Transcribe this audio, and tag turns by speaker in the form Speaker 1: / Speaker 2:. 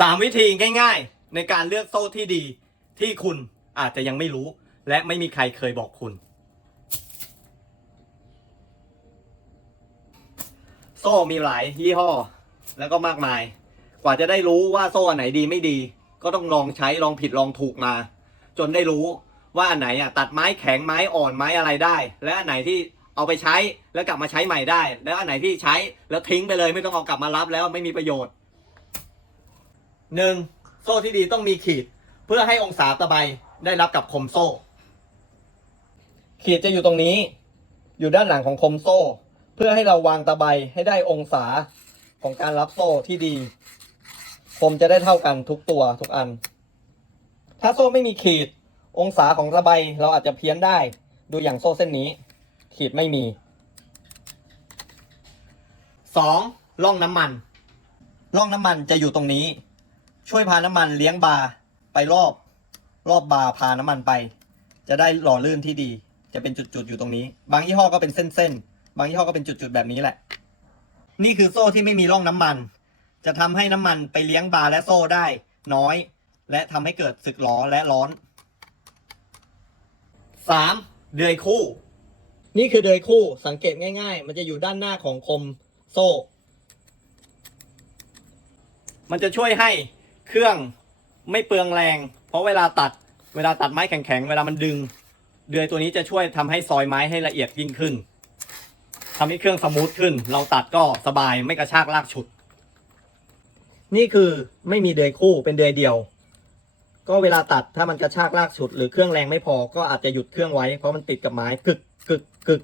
Speaker 1: สามวิธีง่ายๆ ในการเลือกโซ่ที่ดีที่คุณอาจจะยังไม่รู้ และไม่มีใครเคยบอกคุณ โซ่มีหลายยี่ห้อ แล้วก็มากมาย กว่าจะได้รู้ว่าโซ่อันไหนดีไม่ดี ก็ต้องลองใช้ลองผิดลองถูกมา จนได้รู้ว่าอันไหนอะตัดไม้แข็งไม้อ่อนไม้อะไรได้ และอันไหนที่เอาไปใช้แล้วกลับมาใช้ใหม่ได้ แล้วอันไหนที่ใช้แล้วทิ้งไปเลยไม่ต้องเอากลับมารับแล้วไม่มีประโยชน์ หนึ่งโซ่ที่ดีต้องมีขีด เพื่อให้องศาตะไบได้รับกับคมโซ่ ขีดจะอยู่ตรงนี้ อยู่ด้านหลังของคมโซ่ เพื่อให้เราวางตะไบให้ได้องศาของการรับโซ่ที่ดี คมจะได้เท่ากันทุกตัวทุกอัน ถ้าโซ่ไม่มีขีด องศาของตะไบเราอาจจะเพี้ยนได้ ดูอย่างโซ่เส้นนี้ ขีดไม่มีสองร่องน้ำมัน ร่องน้ำมันจะอยู่ตรงนี้ ช่วยพาน้ำมันเลี้ยงบาร์ไปรอบรอบบาร์พาน้ำมันไป จะได้หล่อลื่นที่ดี จะเป็นจุดๆอยู่ตรงนี้ บางยี่ห้อก็เป็นเส้นๆ บางยี่ห้อก็เป็นจุดๆแบบนี้แหละ นี่คือโซ่ที่ไม่มีร่องน้ำมัน จะทำให้น้ำมันไปเลี้ยงบาร์และโซ่ได้น้อย และทำให้เกิดสึกหลอและร้อนสามเดือยคู่ นี่คือเดือยคู่สังเกตง่าย ๆ มันจะอยู่ด้านหน้าของคมโซ่ มันจะช่วยให้ เครื่องไม่เปลืองแรง เพราะเวลาตัดเวลาตัดไม้แข็งๆ เวลามันดึง เดือยตัวนี้จะช่วยทำให้ซอยไม้ให้ละเอียดยิ่งขึ้นทำให้เครื่องสมูทขึ้น เราตัดก็สบายไม่กระชากลากฉุด นี่คือไม่มีเดือยคู่เป็นเดือยเดียว ก็เวลาตัดถ้ามันกระชากลากฉุด หรือเครื่องแรงไม่พอก็อาจจะหยุดเครื่องไว้เพราะมันติดกับไม้กึกกึกกึก